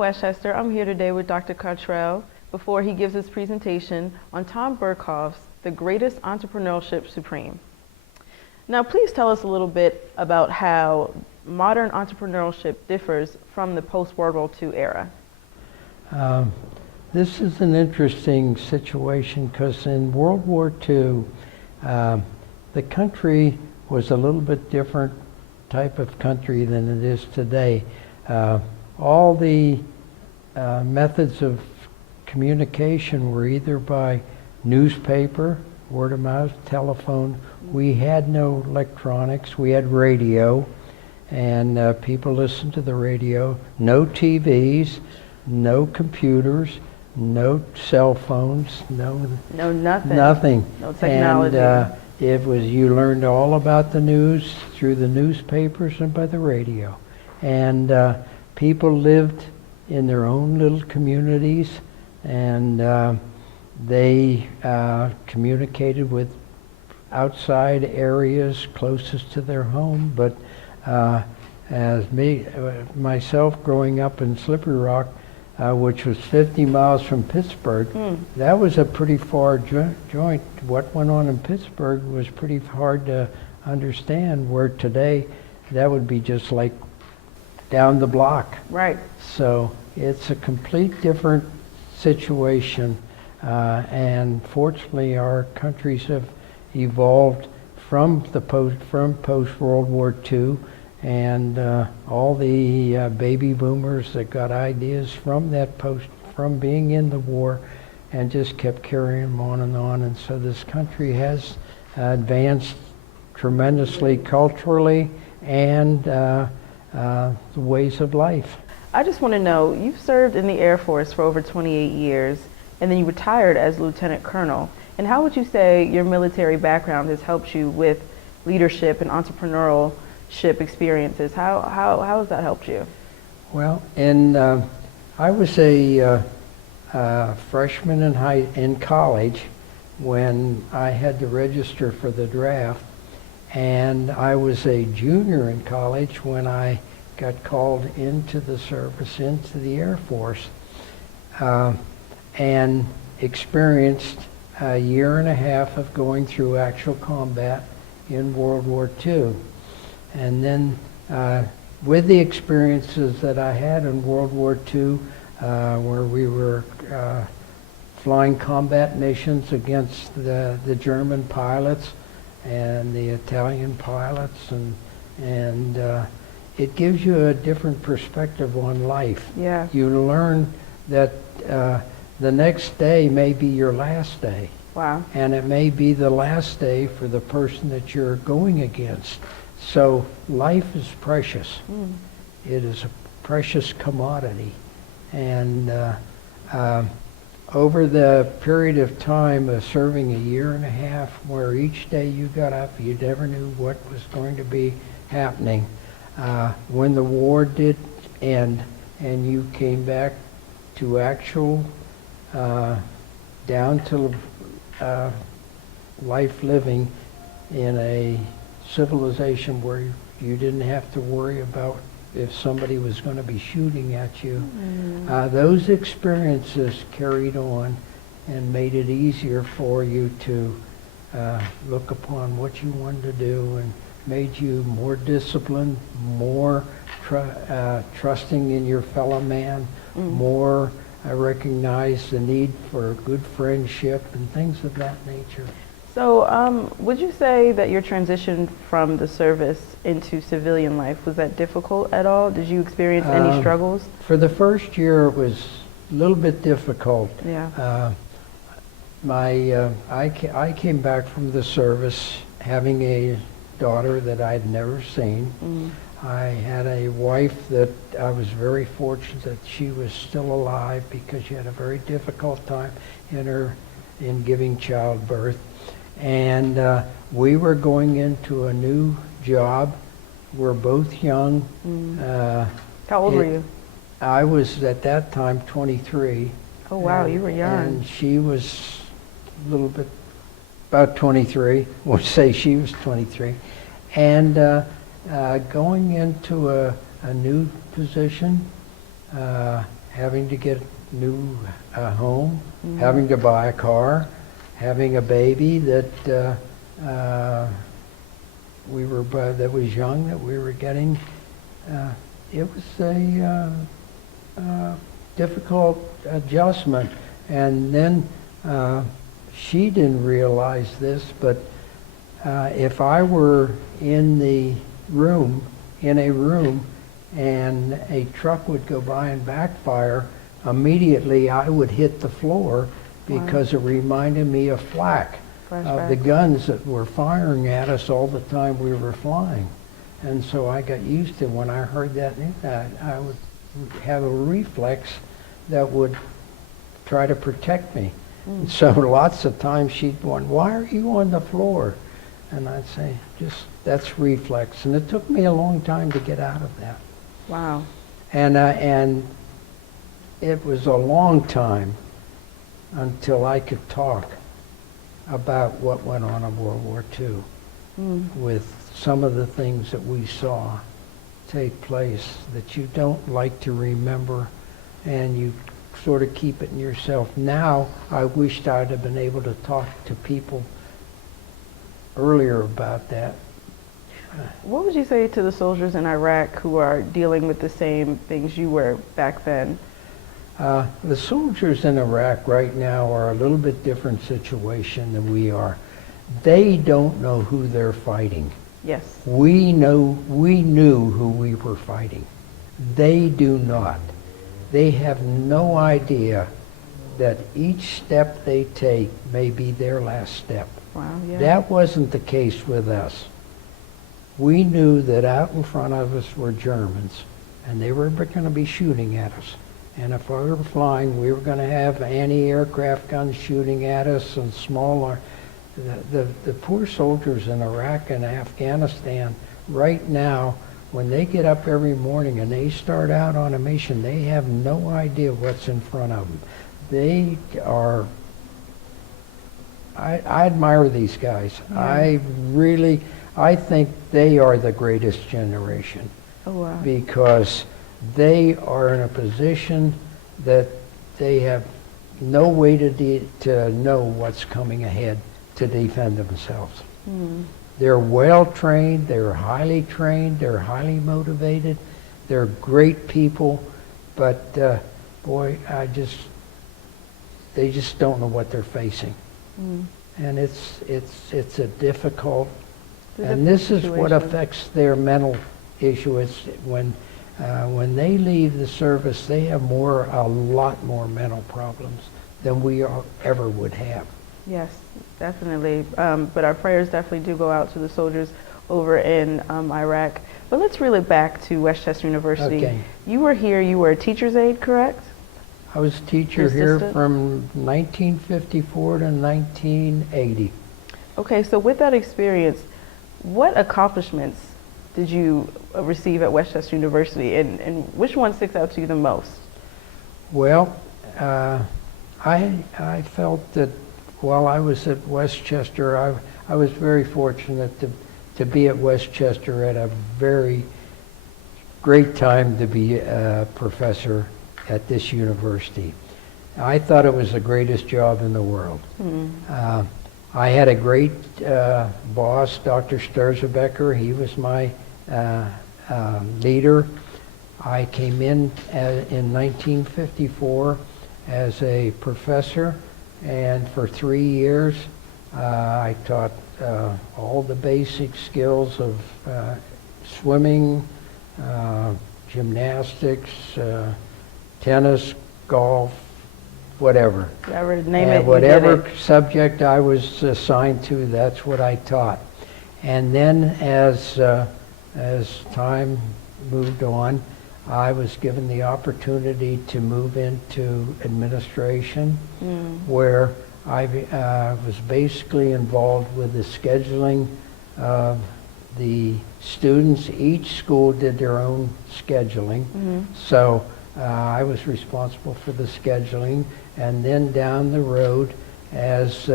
Westchester. I'm here today with Dr. Cottrell before he gives his presentation on Tom Burkhoff's The Greatest Entrepreneurship Supreme. Now, please tell us a little bit about how modern entrepreneurship differs from the post-World War II era. This is an interesting situation because in World War II, the country was a little bit different type of country than it is today. All the methods of communication were either by newspaper, word of mouth, telephone. We had no electronics. We had radio, and people listened to the radio. No TVs, no computers, no cell phones, nothing. No technology. And it was, you learned all about the news through the newspapers and by the radio. And people lived in their own little communities, and they communicated with outside areas closest to their home. But myself growing up in Slippery Rock, which was 50 miles from Pittsburgh, that was a pretty far joint. What went on in Pittsburgh was pretty hard to understand, where today that would be just like down the block. Right. So it's a complete different situation, and fortunately our countries have evolved from post-World War II, and all the baby boomers that got ideas from from being in the war, and just kept carrying them on, and so this country has advanced tremendously culturally and the ways of life. I just want to know, you've served in the Air Force for over 28 years, and then you retired as Lieutenant Colonel. And how would you say your military background has helped you with leadership and entrepreneurship experiences? How has that helped you? Well, I was a freshman in college when I had to register for the draft, and I was a junior in college when I got called into the service, into the Air Force, and experienced a year and a half of going through actual combat in World War II. And then with the experiences that I had in World War II, where we were flying combat missions against the German pilots and the Italian pilots, and it gives you a different perspective on life. Yeah. You learn that the next day may be your last day. Wow. And it may be the last day for the person that you're going against. So life is precious. It is a precious commodity. And over the period of time of serving a year and a half, where each day you got up, you never knew what was going to be happening. When the war did end and you came back to actual, down to life living in a civilization where you didn't have to worry about if somebody was going to be shooting at you. Those experiences carried on and made it easier for you to look upon what you wanted to do, and made you more disciplined, more trusting in your fellow man, more recognize the need for good friendship and things of that nature. So would you say that your transition from the service into civilian life, was that difficult at all? Did you experience any struggles? For the first year it was a little bit difficult. Yeah. I came back from the service having a daughter that I'd never seen. I had a wife that I was very fortunate that she was still alive, because she had a very difficult time in giving childbirth. And we were going into a new job. We're both young. How old were you? I was at that time 23. Oh wow, you were young. And she was a little bit, about 23. We'll say she was 23. And going into a new position, having to get a new home, having to buy a car, having a baby that that was young, that we were getting. It was a difficult adjustment. And then she didn't realize this, but if I were in a room, and a truck would go by and backfire, immediately I would hit the floor because it reminded me of flak, of the guns that were firing at us all the time we were flying. And so I got used to, when I heard that news, I would have a reflex that would try to protect me. And so lots of times she'd go, "Why are you on the floor?" And I'd say, that's reflex. And it took me a long time to get out of that. Wow. And it was a long time until I could talk about what went on in World War II with some of the things that we saw take place that you don't like to remember, and you sort of keep it in yourself. Now, I wished I'd have been able to talk to people earlier about that. What would you say to the soldiers in Iraq who are dealing with the same things you were back then? The soldiers in Iraq right now are a little bit different situation than we are. They don't know who they're fighting. Yes. We knew who we were fighting. They do not. They have no idea that each step they take may be their last step. Wow, yeah. That wasn't the case with us. We knew that out in front of us were Germans, and they were going to be shooting at us. And if we were flying, we were going to have anti-aircraft guns shooting at us, and smaller. The poor soldiers in Iraq and Afghanistan right now, when they get up every morning and they start out on a mission, they have no idea what's in front of them. They are, I admire these guys. Yeah. I think they are the greatest generation. Oh, wow. Because they are in a position that they have no way to know what's coming ahead to defend themselves. They're well trained, they're highly trained, they're highly motivated, they're great people, but boy, they just don't know what they're facing. And it's a difficult, and this is what affects their mental issue. It's when they leave the service, they have a lot more mental problems than we ever would have. Yes, definitely. But our prayers definitely do go out to the soldiers over in Iraq. But let's reel it back to Westchester University. Okay. You were here, you were a teacher's aide, correct? I was a teacher here from 1954 to 1980. Okay, so with that experience, what accomplishments did you receive at Westchester University, and which one sticks out to you the most? Well, I felt that while I was at Westchester, I was very fortunate to be at Westchester at a very great time to be a professor at this university. I thought it was the greatest job in the world. I had a great boss, Dr. Sturzebecker. He was my leader. I came in 1954 as a professor, and for 3 years I taught all the basic skills of swimming, gymnastics, tennis, golf, whatever. Whatever subject I was assigned to, that's what I taught. And then as time moved on, I was given the opportunity to move into administration, where I was basically involved with the scheduling of the students. Each school did their own scheduling. So I was responsible for the scheduling. And then down the road, as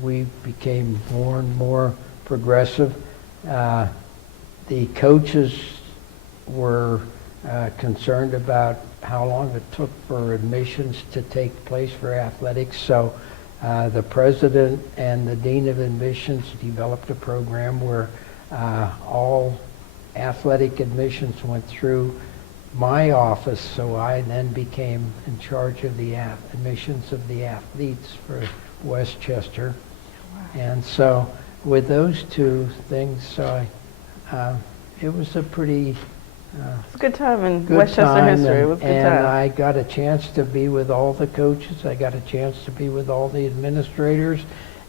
we became more and more progressive, the coaches were concerned about how long it took for admissions to take place for athletics. So the president and the dean of admissions developed a program where all athletic admissions went through my office, so I then became in charge of the admissions of the athletes for Westchester. Wow. And so with those two things, it was a pretty It's a good time in good Westchester time, history. It was a good and time. I got a chance to be with all the coaches. I got a chance to be with all the administrators,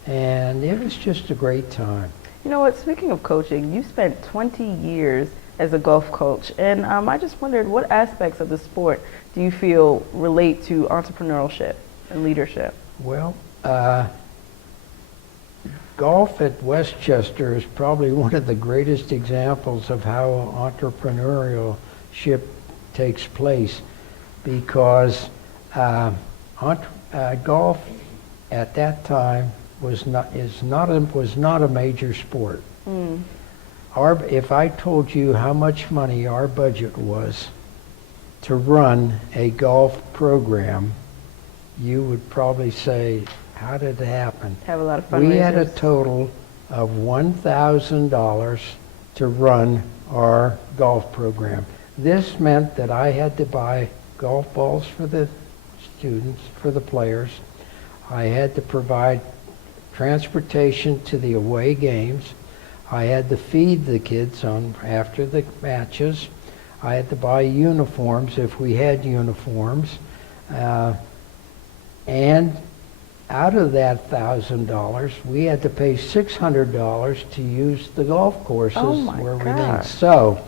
and it was just a great time. You know what, speaking of coaching, you spent 20 years as a golf coach, and I just wondered what aspects of the sport do you feel relate to entrepreneurship and leadership? Well, golf at Westchester is probably one of the greatest examples of how entrepreneurship takes place, because golf at that time was not a major sport. Mm. If I told you how much money our budget was to run a golf program, you would probably say, how did it happen? Have a lot of fundraisers. We had a total of $1,000 to run our golf program. This meant that I had to buy golf balls for the students, for the players. I had to provide transportation to the away games. I had to feed the kids after the matches. I had to buy uniforms if we had uniforms. And out of that $1,000, we had to pay $600 to use the golf courses where we need. So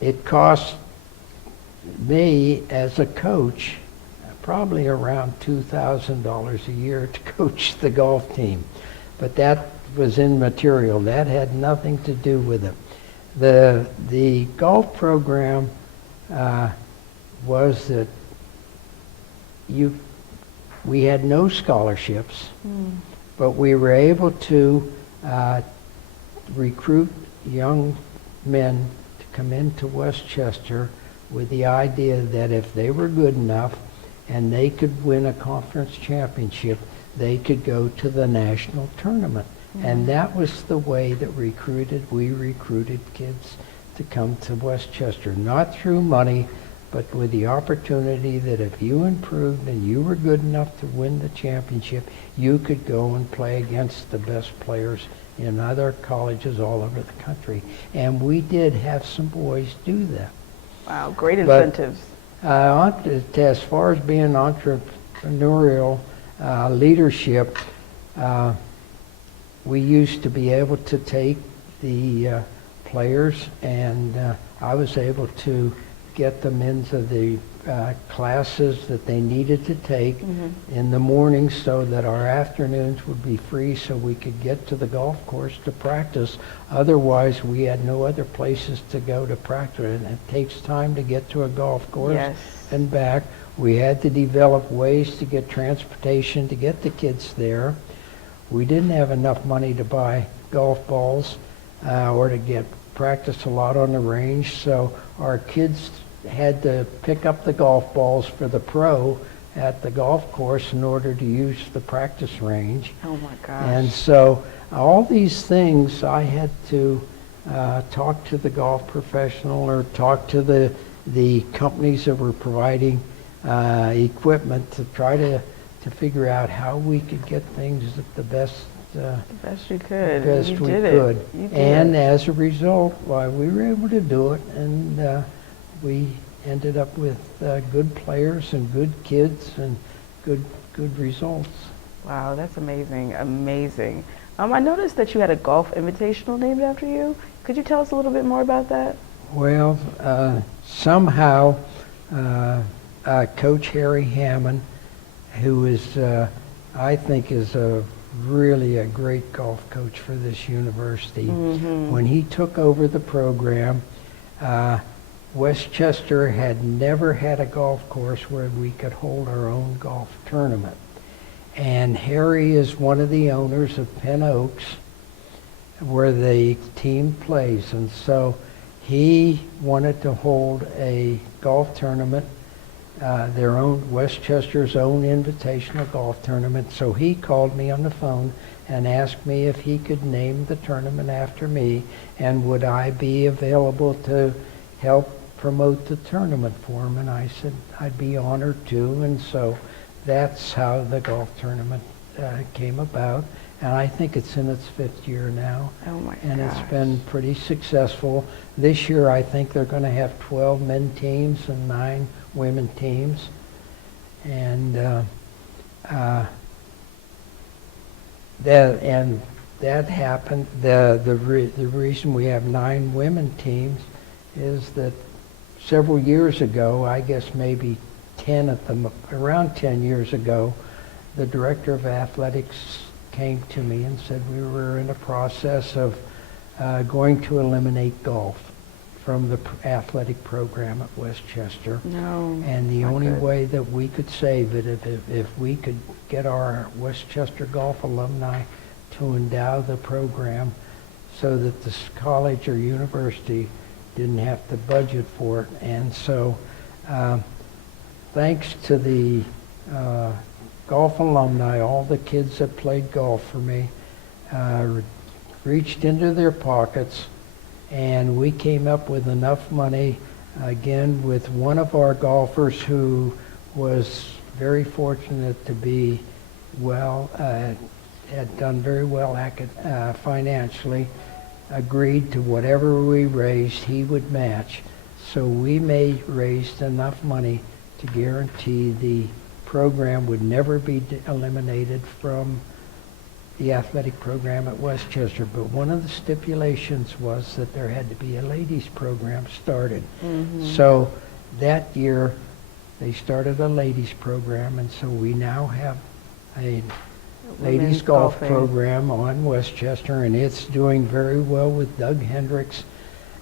it cost me as a coach probably around $2,000 a year to coach the golf team. But that was immaterial. That had nothing to do with it. The golf program was that we had no scholarships, but we were able to recruit young men to come into Westchester with the idea that if they were good enough and they could win a conference championship, they could go to the national tournament. And that was the way that we recruited kids to come to Westchester, not through money, but with the opportunity that if you improved and you were good enough to win the championship, you could go and play against the best players in other colleges all over the country. And we did have some boys do that. Wow, great incentives. As far as being entrepreneurial leadership, we used to be able to take the players, and I was able to get them into the classes that they needed to take in the morning so that our afternoons would be free so we could get to the golf course to practice. Otherwise, we had no other places to go to practice, and it takes time to get to a golf course and back. We had to develop ways to get transportation to get the kids there. We didn't have enough money to buy golf balls or to get practice a lot on the range, so our kids had to pick up the golf balls for the pro at the golf course in order to use the practice range. Oh my gosh. And so all these things I had to talk to the golf professional or talk to the companies that were providing equipment to try to figure out how we could get things at the best you could. best You we did could. it. You did And it. as a result, why we were able to do it, and we ended up with good players and good kids and good results. Wow, that's amazing. Amazing. I noticed that you had a golf invitational named after you. Could you tell us a little bit more about that? Well, somehow Coach Harry Hammond, who is, I think, is really a great golf coach for this university. When he took over the program, Westchester had never had a golf course where we could hold our own golf tournament. And Harry is one of the owners of Penn Oaks, where the team plays. And so he wanted to hold a golf tournament, their own, Westchester's own invitational golf tournament. So he called me on the phone and asked me if he could name the tournament after me, and would I be available to help promote the tournament for him. And I said I'd be honored to, and so that's how the golf tournament came about. And I think it's in its 5th year now. Oh my And gosh. it's been pretty successful. This year I think they're going to have 12 men teams and 9 women teams. And that happened. The reason we have 9 women teams is that several years ago, I guess maybe around 10 years ago, the director of athletics came to me and said we were in a process of going to eliminate golf from the athletic program at Westchester. No. And the not only good. way that we could save it, if we could get our Westchester golf alumni to endow the program so that the college or university didn't have to budget for it. And so thanks to the golf alumni, all the kids that played golf for me reached into their pockets, and we came up with enough money, again, with one of our golfers who was very fortunate to be had done very well financially, agreed to whatever we raised, he would match. So we raised enough money to guarantee the program would never be eliminated from the athletic program at Westchester. But one of the stipulations was that there had to be a ladies program started. Mm-hmm. So that year they started a ladies program, and so we now have a ladies Women's golf golfing. program on Westchester, and it's doing very well with Doug Hendricks,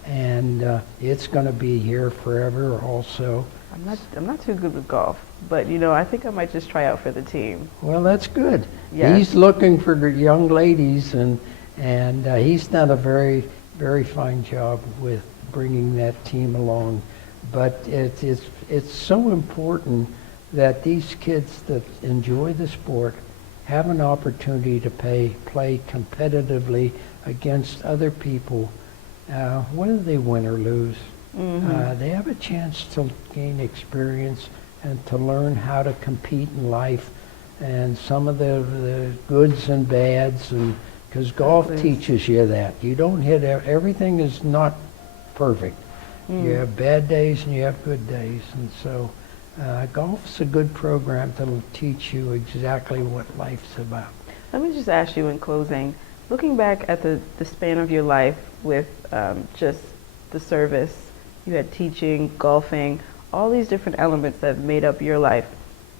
and it's going to be here forever also. I'm not too good with golf, but I think I might just try out for the team. Well, that's good. Yes. He's looking for young ladies, and he's done a very, very fine job with bringing that team along. But it's so important that these kids that enjoy the sport have an opportunity to play competitively against other people, whether they win or lose. Mm-hmm. They have a chance to gain experience and to learn how to compete in life, and some of the goods and bads, and because golf Exactly. teaches you that. You don't hit everything is not perfect. You have bad days and you have good days, and so golf's a good program to teach you exactly what life's about. Let me just ask you in closing, looking back at the span of your life with just the service, you had teaching, golfing, all these different elements that made up your life.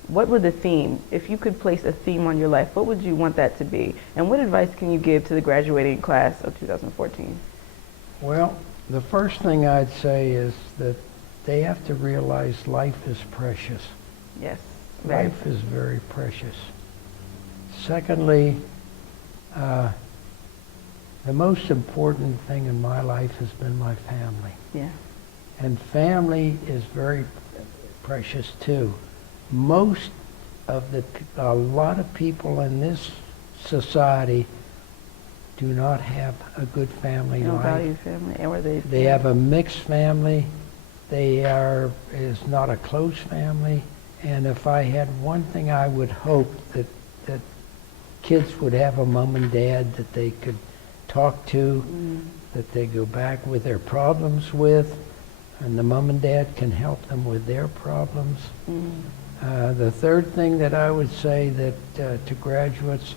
What would the theme, if you could place a theme on your life, what would you want that to be? And what advice can you give to the graduating class of 2014? Well, the first thing I'd say is that they have to realize life is precious. Yes. Life is very precious. Secondly, the most important thing in my life has been my family. Yeah. And family is very precious too. A lot of people in this society do not have a good family You don't life. value family, or They have a mixed family. Is not a close family. And if I had one thing, I would hope that kids would have a mom and dad that they could talk to, that they go back with their problems with, and the mom and dad can help them with their problems. The third thing that I would say that to graduates,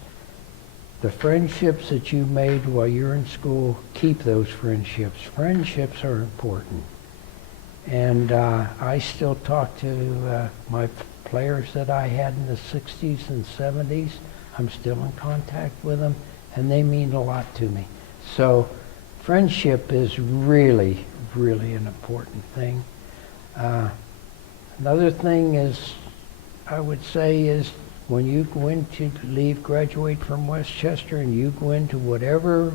the friendships that you made while you're in school, keep those friendships. Friendships are important. And I still talk to my players that I had in the 60s and 70s. I'm still in contact with them, and they mean a lot to me. So friendship is really, really an important thing. Another thing is, I would say, is when you go into graduate from Westchester, and you go into whatever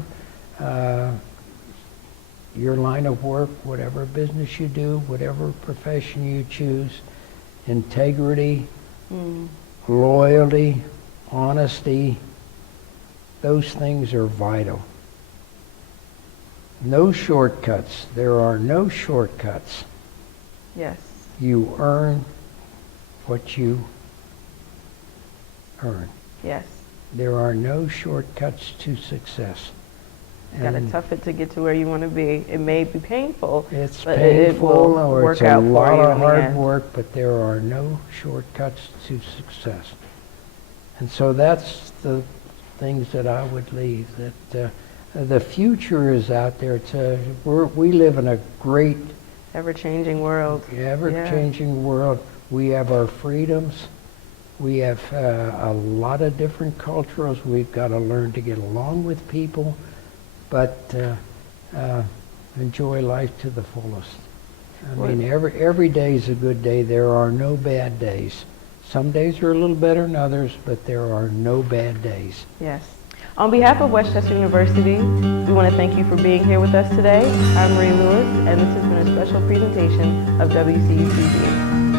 your line of work, whatever business you do, whatever profession you choose, integrity, loyalty, honesty, those things are vital. No shortcuts. There are no shortcuts. Yes. You earn what you earn. Yes. There are no shortcuts to success. You gotta tough it to get to where you want to be. It may be painful, It's but painful, it will or work it's a out for lot you of in the hard end. work, but there are no shortcuts to success. And so that's the things that I would leave, that the future is out there. We live in a great, Ever-changing world. ever-changing world. We have our freedoms. We have a lot of different cultures. We've got to learn to get along with people, but enjoy life to the fullest. I mean, every day is a good day. There are no bad days. Some days are a little better than others, but there are no bad days. Yes. On behalf of Westchester University, we want to thank you for being here with us today. I'm Marie Lewis, and this has been a special presentation of WCU-TV.